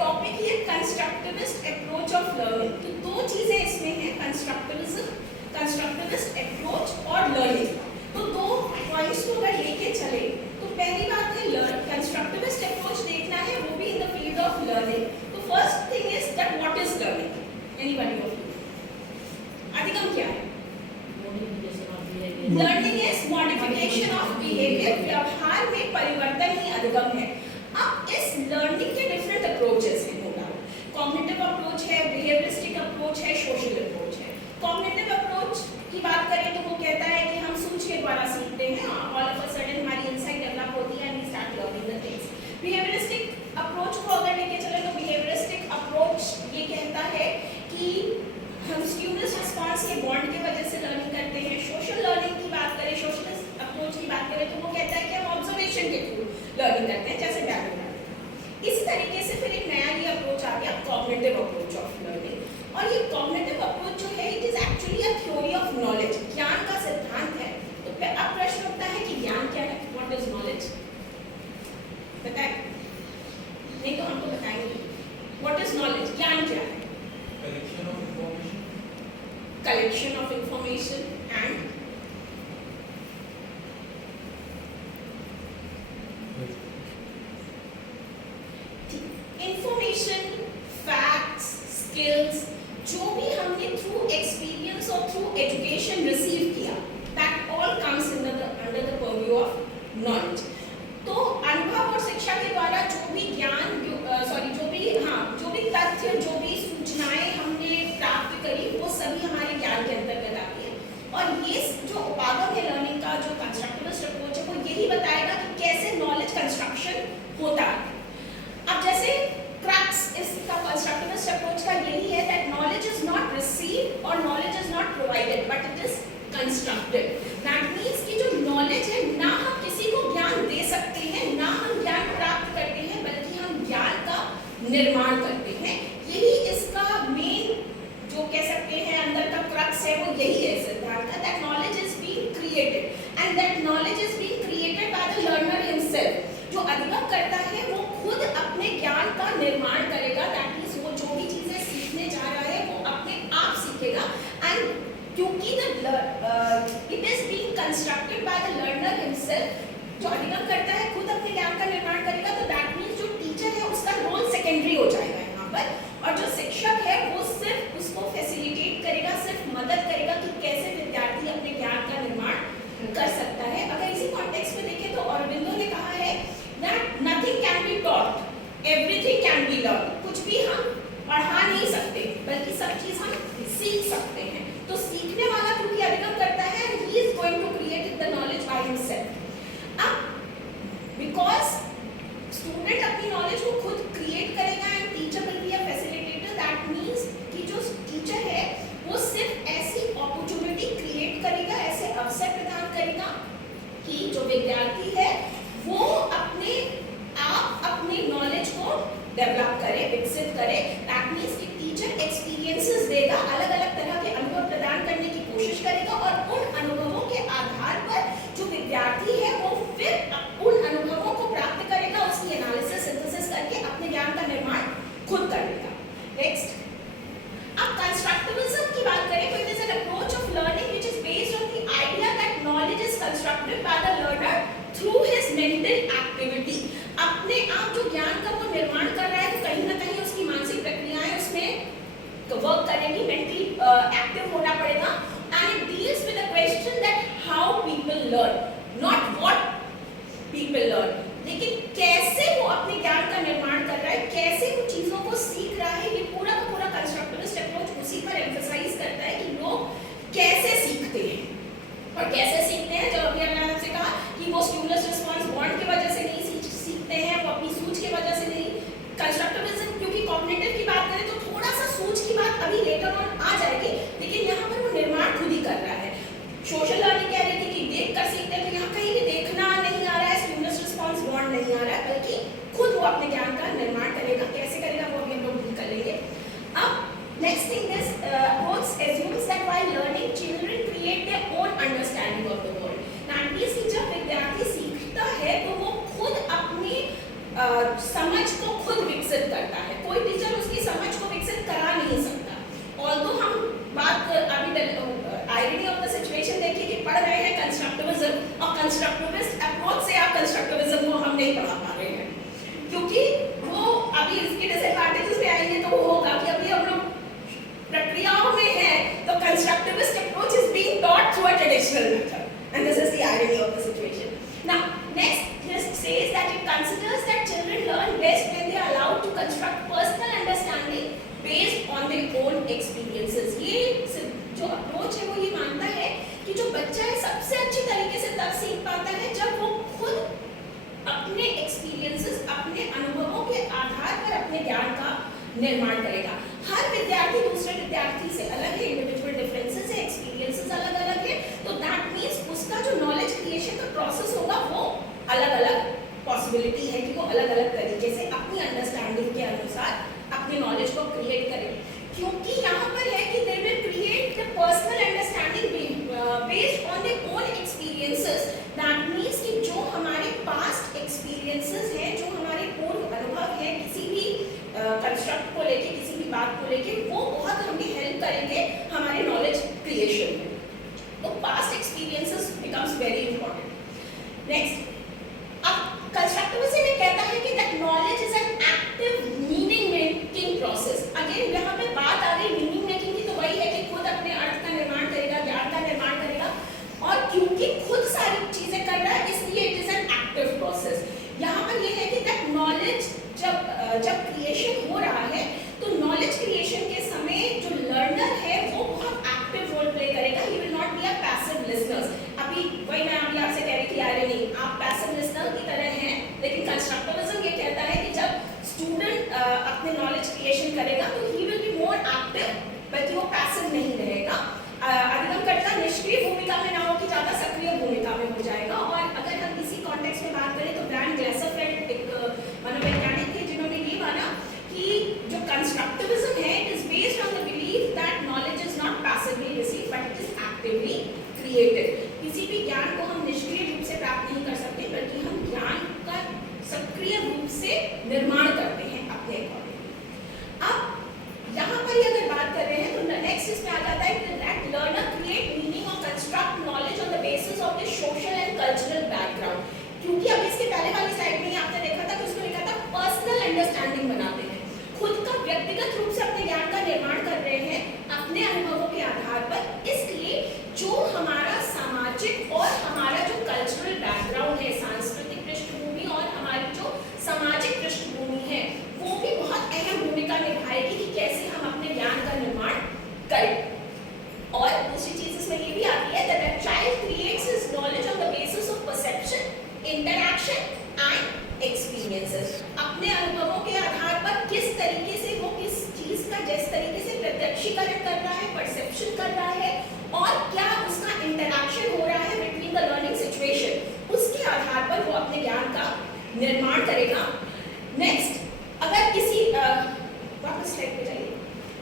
Topic है constructivist approach of learning. तो दो चीजें इसमें हैं, कंस्ट्रक्टिविज्म, कंस्ट्रक्टिविस्ट अप्रोच और लर्निंग। तो दो पॉइंट्स को अगर लेके चले तो पहली बात है कंस्ट्रक्टिविस्ट अप्रोच देखना है, वो भी in the field of learning. तो first thing is that what is learning? Anybody of you? अधिगम क्या है? Learning is modification of behaviour, व्यवहार में परिवर्तन ही अधिगम है। अब इस लर्निंग के डिफरेंट अप्रोचेस हैं, नो डाउट। कॉग्निटिव अप्रोच है, बिहेवियरिस्टिक अप्रोच है, सोशल अप्रोच है। कॉग्निटिव अप्रोच की बात करें तो वो कहता है कि हम सूझ के द्वारा सीखते हैं, ऑल ऑफ अ सडन हमारी इनसाइट डेवलप होती है and we start learning the things. Behaviouristic approach को अगर लेके चले तो बिहेवियरिस्टिक अप्रोच ये कहता है कि हम स्टिमुलस रिस्पांस के बॉन्ड की वजह से लर्निंग करते हैं। सोशल लर्निंग की बात करें, सोशल अप्रोच की बात करें तो वो कहता है कि हम ऑब्जर्वेशन के थ्रू लर्निंग करते हैं, जैसे बैकग्राउंड। इसी तरीके से फिर एक नया ये अप्रोच आ गया, कॉग्निटिव अप्रोच ऑफ लर्निंग। और ये कॉग्निटिव अप्रोच जो है it is actually a theory of knowledge, ज्ञान का सिद्धांत है। तो अब प्रश्न उठता है कि ज्ञान क्या है? What is knowledge? बताएं? नहीं तो हम तो बताएंगे। What is knowledge? ज्ञान क्या है? Collection of information and information, facts, skills, जो भी हमने थ्रू एक्सपीरियंस और थ्रू एजुकेशन रिसीव किया, that all comes under the purview of knowledge. तो अनुभव और शिक्षा के द्वारा जो भी ज्ञान, जो भी तथ्य, जो भी सूचनाएं हमने प्राप्त करी, वो सभी हमारे ज्ञान के अंतर्गत आती है। और ये जो उपागम है लर्निंग का, जो कंस्ट्रक्टिविस्ट अप्रोच है, वो यही बताएगा कि कैसे नॉलेज कंस्ट्रक्शन होता है। अब जैसे क्रक्स इसका कंस्ट्रक्टिविस्ट अप्रोच का यही है that knowledge is not received और knowledge is not provided but it is constructed. That means कि जो नॉलेज है, ना हम किसी को ज्ञान दे सकते हैं, ना हम ज्ञान प्राप्त करते हैं, बल्कि हम ज्ञान का निर्माण करते हैं। यही इसका मेन जो कह सकते हैं अंदर का क्रक्स है, वो यही है सिद्धांत का, that knowledge is being created and that knowledge is being created by the learner himself. जो अधिगम करता है वो खुद अपने ज्ञान का निर्माण करेगा, दैट मींस वो जो भी चीजें सीखने जा रहा है वो अपने आप सीखेगा। एंड क्योंकि it is being constructed by the learner himself, जो अधिगम करता है खुद अपने ज्ञान का निर्माण करेगा, तो दैट मींस जो टीचर है उसका रोल सेकेंडरी हो जाएगा यहाँ पर, और जो शिक्षक है वो सिर्फ उसको फैसिलिटेट करेगा, सिर्फ मदद करेगा कि कैसे विद्यार्थी अपने ज्ञान का निर्माण कर सकता है। अगर इसी कॉन्टेक्स्ट में देखें तो अरविंदो ने कहा है that nothing can be taught, everything can be learned। कुछ भी हम पढ़ा नहीं सकते, बल्कि सब चीज हम सीख सकते हैं। तो सीखने वाला क्योंकि अधिगम करता है, he is going to create the knowledge by himself। अब because student अपनी knowledge को खुद create करेगा and teacher will be a facilitator, that means कि जो teacher है वो सिर्फ ऐसी opportunity create करेगा, ऐसे अवसर प्रदान करेगा कि जो विद्यार्थी है वो अपने आप अपनी नॉलेज को डेवलप करे, विकसित करे। दैट मींस कि टीचर एक्सपीरियंसेस देगा, अलग अलग तरह के अनुभव प्रदान करने की कोशिश करेगा, और उन अनुभवों के आधार पर जो विद्यार्थी है वो फिर उन अनुभवों को प्राप्त करेगा, उसकी एनालिसिस, सिंथेसिस करके अपने ज्ञान का निर्माण खुद करेगा। नेक्स्ट, अब कंस्ट्रक्टिविज्म की बात करें तो it is an approach of learning which is based on the idea that knowledge is constructed by the learner through his mental activity. अपने आप जो ज्ञान का वो निर्माण कर रहा है, तो कहीं ना कहीं उसकी मानसिक प्रक्रियाएं उसमें वर्क करेंगी, मेंटली एक्टिव होना पड़ेगा। And it deals with the question that how people learn, not what people learn, लेकिन कैसे वो अपने ज्ञान का निर्माण कर रहा है, कैसे वो चीजों को सीख रहा है। ये पूरा का पूरा कंस्ट्रक्टिविस्ट अप्रोच उसी पर एम्फसाइज करता है कि लोग कैसे सीखते हैं और कैसे सीखते हैं। जो अभी मैंने आपसे कहा कि वो स्टिमुलस रिस्पांस बॉन्ड की वजह से नहीं सीखते हैं, वो अपनी सूझ की वजह से नहीं। कंस्ट्रक्टिविज्म क्योंकि कॉग्निटिव की बात करें तो थोड़ा सा सूझ की बात अभी लेटर ऑन आ जाएगी, लेकिन यहाँ पर वो निर्माण खुद ही कर रहा है। सोशल लर्निंग कह रही थी कि देख कर सीखते हैं, तो अभी इसके डिसएडवांटेजेस पे आएंगे तो वो होगा कि अभी हम लोग प्रक्रियाओं में हैं, तो constructivist approach is being taught through a traditional method and this is the irony of the situation. Now next just says that it considers that children learn best when they are allowed to construct personal understanding based on their own experiences. ये जो approach है वो ये मानता है कि जो बच्चा है सबसे अच्छी तरीके से तब सीख पाता है जब वो खुद अपने एक्सपीरियंसेस, अपने अनुभवों के आधार पर अपने ज्ञान का निर्माण करेगा. हर विद्यार्थी दूसरे विद्यार्थी से अलग है, इंडिविजुअल डिफरेंसेस है, एक्सपीरियंसेस अलग अलग है, तो दैट मीन्स उसका जो नॉलेज क्रिएशन का प्रोसेस होगा वो अलग अलग पॉसिबिलिटी है कि वो अलग अलग तरीके से अपनी अंडरस्टैंडिंग के अनुसार अपने नॉलेज को क्रिएट करें. क्योंकि यहाँ पर है कि they will create the personal understanding based on their own experiences. That means कि जो हमारे पास्ट एक्सपीरियंसेस हैं, जो हमारे पूर्व अनुभव हैं किसी भी कंस्ट्रक्ट को लेके, किसी भी बात को लेके, वो बहुत हमें हेल्प करेंगे हमारे नॉलेज क्रिएशन में. तो past experiences becomes very important. Next, अब कंस्ट्रक्टिविज्म में कहता है कि that knowledge is an active meaning making process. Again यहाँ पे बात आ गई मीनिंग मेकिंग की, तो वही है कि खुद अपने अर्थ का निर्माण करेगा, ज्ञान का निर्माण करेगा, और क्योंकि खुद सारी चीजें कर रहा है इसलिए it is an active process. यहाँ पर ये है कि दैट नॉलेज जब क्रिएशन हो रहा है तो नॉलेज क्रिएशन के समय जो लर्नर है वो बहुत एक्टिव रोल प्ले करेगा. He will not be a passive listener. अभी वही मैं अभी आपसे कह रही थी यार नहीं, आप पैसिव लिसनर की तरह हैं, लेकिन कंस्ट्रक्टिविज्म ये कहता है कि जब स्टूडेंट अपने नॉलेज क्रिएशन करेगा तो he will be more active, बल्कि वो पैसिव नहीं रहेगा. अधिगमकर्ता निष्क्रिय भूमिका में ना हो कि ज्यादा सक्रिय भूमिका में हो जाएगा. और अगर हम इसी कॉन्टेक्स्ट में बात करें तो ब्रायन ग्लेसरफेल्ड एक मनोवैज्ञानिक थे जिन्होंने ये माना कि जो कंस्ट्रक्टिविज्म है it is based on the belief that knowledge is not passively received but it is actively created. किसी भी ज्ञान को हम निष्क्रिय रूप से प्राप्त नहीं कर सकते, बल्कि हम ज्ञान का सक्रिय रूप से निर्माण करते हैं अपने अकॉर्डिंग. अब यहाँ पर अगर बात कर रहे हैं तो नेक्स्ट इसमें आ जाता है कि दैट लर्नर क्रिएट मीनिंग और construct knowledge on the basis of the social and cultural background. क्योंकि अब इसके पहले वाली स्लाइड में आपने देखा था कि उसमें लिखा था पर्सनल अंडरस्टैंडिंग बनाते हैं, खुद का व्यक्तिगत रूप से अपने ज्ञान का निर्माण कर रहे हैं अपने अनुभवों के आधार पर. इसलिए जो हमारा सामाजिक और हमारा जो कल्चरल बैकग्राउंड है, सांस्कृतिक पृष्ठभूमि और हमारी जो सामाजिक पृष्ठभूमि है, वो भी बहुत अहम भूमिका निभाएगी कि कैसे हम अपने ज्ञान का निर्माण करें. और दूसरी चीज इसमें ये भी आती है that a child creates his knowledge on the basis of perception, interaction and experiences. अपने अनुभवों के आधार पर किस तरीके से वो किस चीज का जिस तरीके से प्रत्यक्षीकरण कर रहा है, परसेप्शन कर रहा है, और क्या उसका इंटरैक्शन हो रहा है बिटवीन द लर्निंग सिचुएशन, उसके आधार पर वो अपने ज्ञान का निर्माण करेगा. नेक्स्ट, अगर किसी वापस स्लाइड पे जाइए,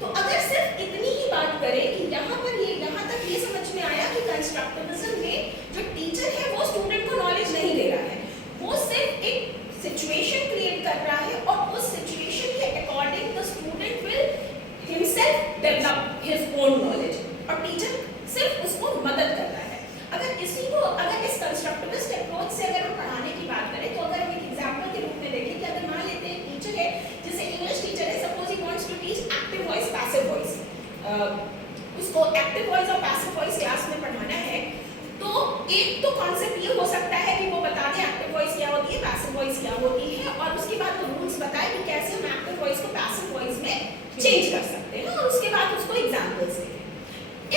तो अगर सिर्फ इतनी ही बात करें कि यहाँ पर यहाँ तक ये समझ में आया कि कंस्ट्रक्टिविज्म में जो टीचर है वो स्टूडेंट को नॉलेज नहीं दे रहा है, वो सिर्फ एक सिचुएशन क्रिएट कर रहा है और उस सिचुएशन के according the student will himself develop his own knowledge, और टीचर सिर्फ उसको मदद कर रहा है. अगर इस कंस्ट्रक्टिविस्ट अप्रोच से अगर हम पढ़ाने की बात करें तो अगर हम एक एग्जांपल के रूप में देखें कि अगर मान लेते हैं टीचर है, जैसे इंग्लिश टीचर है, suppose he wants to teach active voice, passive voice, उसको एक्टिव वॉइस और पैसिव वॉइस क्लास में पढ़ाना है, तो एक तो कॉन्सेप्ट ये हो सकता है कि वो बता दें एक्टिव वॉइस क्या होती है, पैसिव वॉइस क्या होती है, और उसके बाद वो रूल्स बताए कि कैसे हम एक्टिव वॉइस को पैसिव वॉइस में चेंज कर सकते हैं, और उसके बाद उसको एग्जांपल्स दें.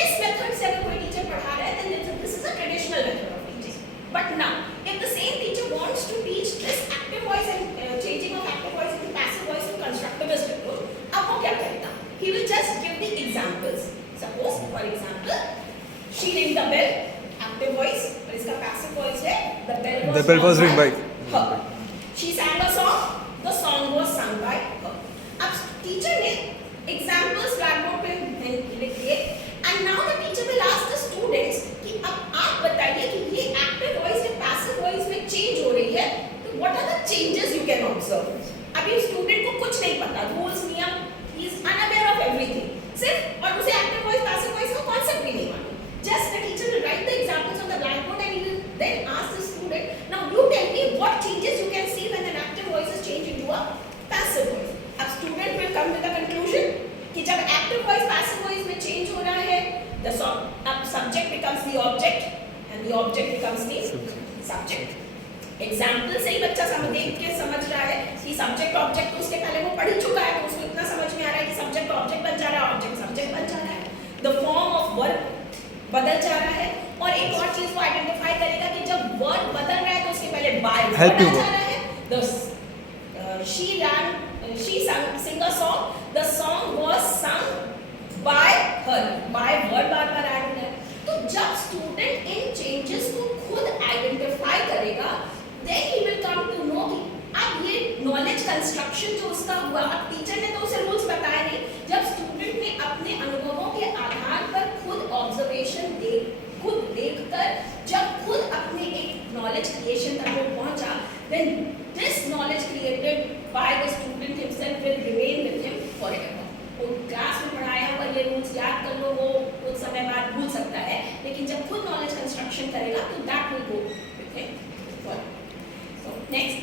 इस मेथड से अगर कोई टीचर पढ़ा रहा है then this is a traditional method of teaching. But now if the same teacher wants to teach this active voice and changing of active voice into passive voice to constructivist approach, अब वो क्या करेगा? He will just give the examples. Suppose for example she rang the bell, active voice, और इसका passive voice है the bell was rung by her. She sang a song, the song was sung by her. अब teacher ने examples blackboard पे लिख दिए. And now the teacher will ask the students कि अब आप बताइए कि ये active voice या passive voice में change हो रही है, तो what are the changes you can observe? अभी student को कुछ नहीं पता, rules नियम, he is unaware of everything. सिर्फ और उसे active voice passive voice का concept भी नहीं मालूम. Just the teacher will write the examples on the blackboard and he will then ask the student, now you tell me जब active voice passive voice में change हो रहा है, the subject becomes the object and the object becomes the subject. Example से ही बच्चा देख के समझ रहा है कि सब्जेक्ट ऑब्जेक्ट, तो उसके पहले वो पढ़ ही चुका है, तो उसको इतना समझ में आ रहा है कि सब्जेक्ट ऑब्जेक्ट बन जा रहा है, ऑब्जेक्ट सब्जेक्ट बन जा रहा है, द फॉर्म ऑफ वर्ब बदल जा रहा है। और एक और चीज को आइडेंटिफाई करेगा कि जब वर्ब बदल रहा है तो उसके पहले बाय वर्ब आ जा रहा है। she sing a song, the song was sung by her, by word bar bar add होता है। तो जब स्टूडेंट इन चेंजेस को खुद आइडेंटिफाई करेगा, then he will come to know कि अब ये नॉलेज कंस्ट्रक्शन जो उसका हुआ, अब टीचर ने तो उसे रूल्स बताए नहीं, जब स्टूडेंट ने अपने अनुभवों के आधार पर खुद ऑब्जर्वेशन खुद देखकर जब खुद अपने एक नॉलेज क्रिएशन तक वो पहुंचा, then this knowledge created by the student himself will remain with him forever. वो क्लास में पढ़ाया हुआ ये रूल्स याद कर लो, वो कुछ समय बाद भूल सकता है, लेकिन जब खुद नॉलेज कंस्ट्रक्शन करेगा तो that will go with him forever. So next